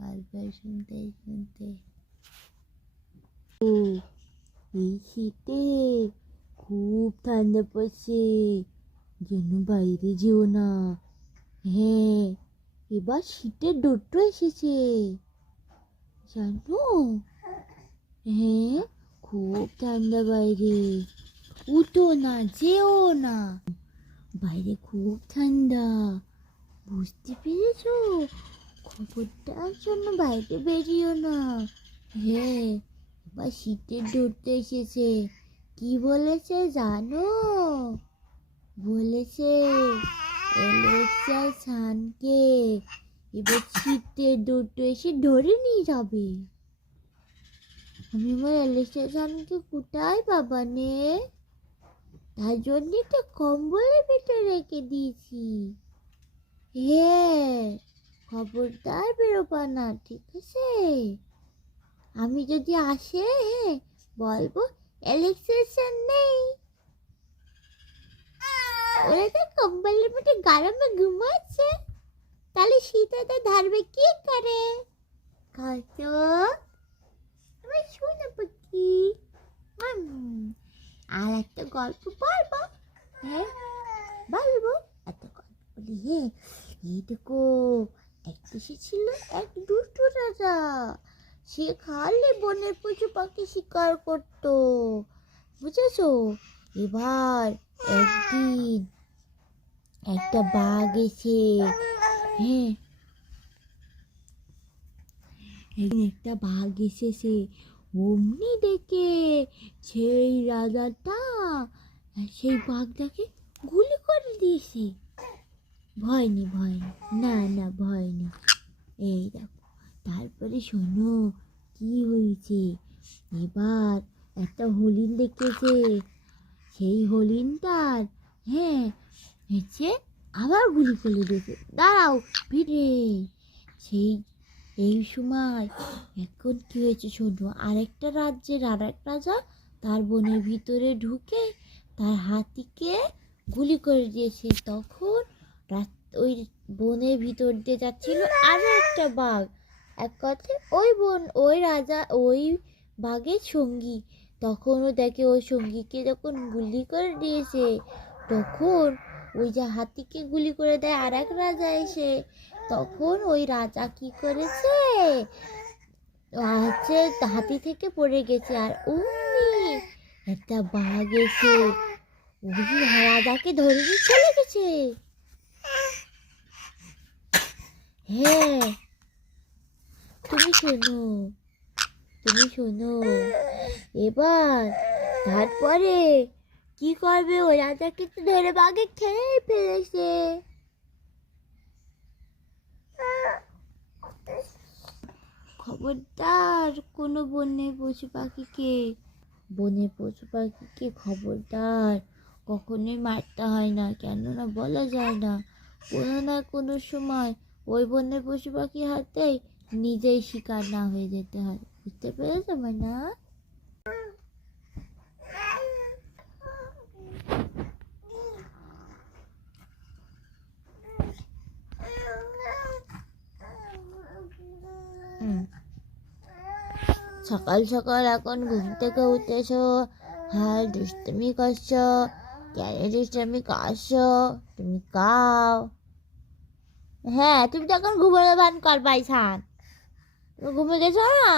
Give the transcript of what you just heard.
গল্প শুনতে শুনতে এই শীতে খুব ঠান্ডা পড়ছে যেন বাইরে যেও না হ্যাঁ এবার শীতের ডোট্টো এসেছে জানো হ্যাঁ খুব ঠান্ডা বাইরে উঠো না যেও না বাইরে খুব ঠান্ডা বুঝতে পেরেছ খবরটার জন্য বাইরে বেরিও না? হ্যাঁ এবার শীতের ধরতে এসেছে। কি বলেছে জানো? বলেছে, এলেক্সা সানকে এবার শীতের দুটো এসে ধরে নিয়ে যাবে। আমি আমার এলেক্সা সানকে কোথায় পাবা নে? তার জন্যে তো কম্বলের ভেতরে রেখে দিয়েছি। হ্যাঁ খবরদার বেরোবা না, ঠিক আছে? আমি যদি আসে হ্যাঁ বলব এলেক্সেশন নেই। ওরা তো কম্বলের মধ্যে গরমে ঘুমাচ্ছে। তাহলে শীতটা ধরবে কি করে? কত আমার শোনা পাখি আর একটা গল্প বলব হ্যাঁ বলব একটা গল্প বলি হ্যাঁ এই দেখো এক দেশে ছিল, এক দুষ্টু রাজা। সে খালি বনের পশু পাখি শিকার করত। বুঝেছ? এবার একদিন একটা বাঘ এসে হ্যাঁ একদিন একটা বাঘ এসেছে অমনি দেখে সেই রাজাটা, সেই বাঘটাকে গুলি করে দিয়েছে। ভয় নেই ভয় নেই। না না, ভয় নেই। এই দেখো, তারপরে শোনো, কি হয়েছে? এবার একটা হরিণ দেখেছে সেই হরিণটার হ্যাঁ হচ্ছে আবার গুলি করে দিয়েছে। দাঁড়াও, ফিরে। সেই, এই সময় এখন কি হয়েছে শোনো, আরেকটা রাজ্যের আর এক রাজা তার বনের ভিতরে ঢুকে তার হাতিকে গুলি করে দিয়েছে। তখন ওই বনের ভিতর দিয়ে যাচ্ছিল আরও একটা বাঘ। এক কথায়, ওই বন, ওই রাজা, ওই বাঘের সঙ্গী। তখনও দেখে ওই সঙ্গীকে যখন গুলি করে দিয়েছে, তখন ওই যে হাতিকে গুলি করে দেয় আর এক রাজা এসে। তখন ওই রাজা কি করেছে? হচ্ছে হাতি থেকে পড়ে গেছে আর অমনি একটা বাঘ এসে ওই রাজাকে ধরে চলে গেছে। হ্যাঁ। তুমি শোনো তুমি শোনো। এবার তারপরে কি করবে ও রাজাকে তো ধরে বাঘে খেয়ে ফেলেছে। খবরদার, কোনো বনের পশু পাখিকে বনের পশু পাখিকে খবরদার কখনোই মারতে হয় না, কেননা বলা যায় না কোনো না কোনো সময় ওই বনের পশু পাখির হাতেই নিজেই শিকার না হয়ে যেতে হয়। বুঝতে পেরেছ না সকাল সকাল এখন ঘুম থেকে উঠেছো হ্যাঁ দুষ্টুমি করছ, কেন দুষ্টুমি করছ? তুমি কাও হ্যাঁ তুমি তো এখন ঘুমানো ভান কর পাইছান ঘুমে গেছো? না